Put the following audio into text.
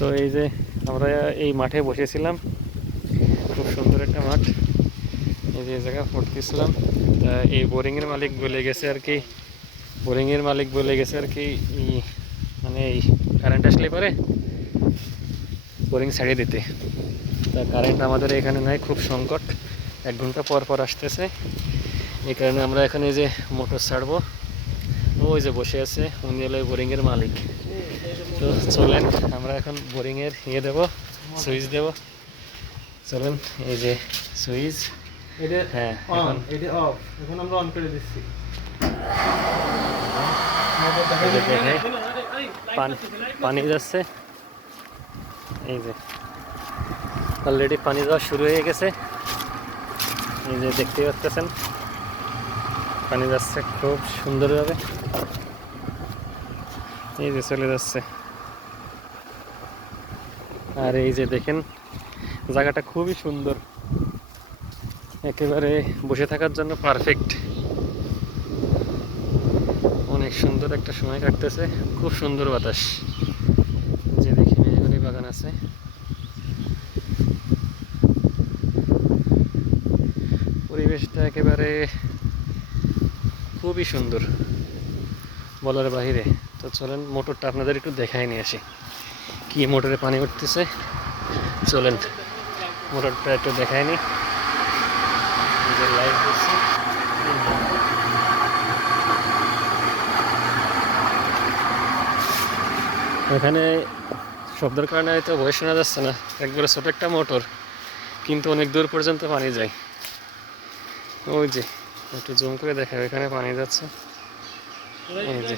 তো এই যে আমরা এই মাঠে বসেছিলাম, খুব সুন্দর একটা মাঠ। এই যে জায়গা পড়তেছিলাম, এই বোরিংয়ের মালিক বলে গেছে আর কি, মানে এই কারেন্ট আসলে পরে বোরিং ছাড়িয়ে দিতে। তা কারেন্ট আমাদের এখানে নাই, খুব সংকট, 1 ঘন্টা পর পর আসতেছে। এই কারণে আমরা এখানে যে মোটর ছাড়বো, ওই যে বসে আছে উনি হলো বোরিংয়ের মালিক। তো চলেন আমরা এখন বোরিংয়ের দেবো, সুইচ দেব। চলেন, এই যে সুইচ, হ্যাঁ এখন আমরা অন করে দিচ্ছি। পানি যাচ্ছে, এই যে অলরেডি পানি যাওয়া শুরু হয়ে গেছে। এই যে দেখতে পাচ্ছেন পানি যাচ্ছে খুব সুন্দরভাবে, এই যে চলে যাচ্ছে। আর এই যে দেখেন জায়গাটা খুবই সুন্দর, একেবারে বসে থাকার জন্য পারফেক্ট। অনেক সুন্দর একটা সময় কাটতেছে, খুব সুন্দর বাতাস। যে দেখি মেহগনি বাগান আছে, পরিবেশটা একেবারে খুবই সুন্দর, বলার বাহিরে। তো চলেন মোটরটা আপনাদের একটু দেখাই নিয়ে আসি, কি মোটরে পানি উঠতেছে। চলেন মোটরটা একটু দেখাই নি, যে লাইট দিচ্ছি। এখানে শব্দের কারণে হয়তো ভয়েস শোনা যাচ্ছে না, একবারে ছোট একটা মোটর, কিন্তু অনেক দূর পর্যন্ত পানি যায়। ওই যে একটু জুম করে দেখা, এখানে পানি যাচ্ছে, এই যে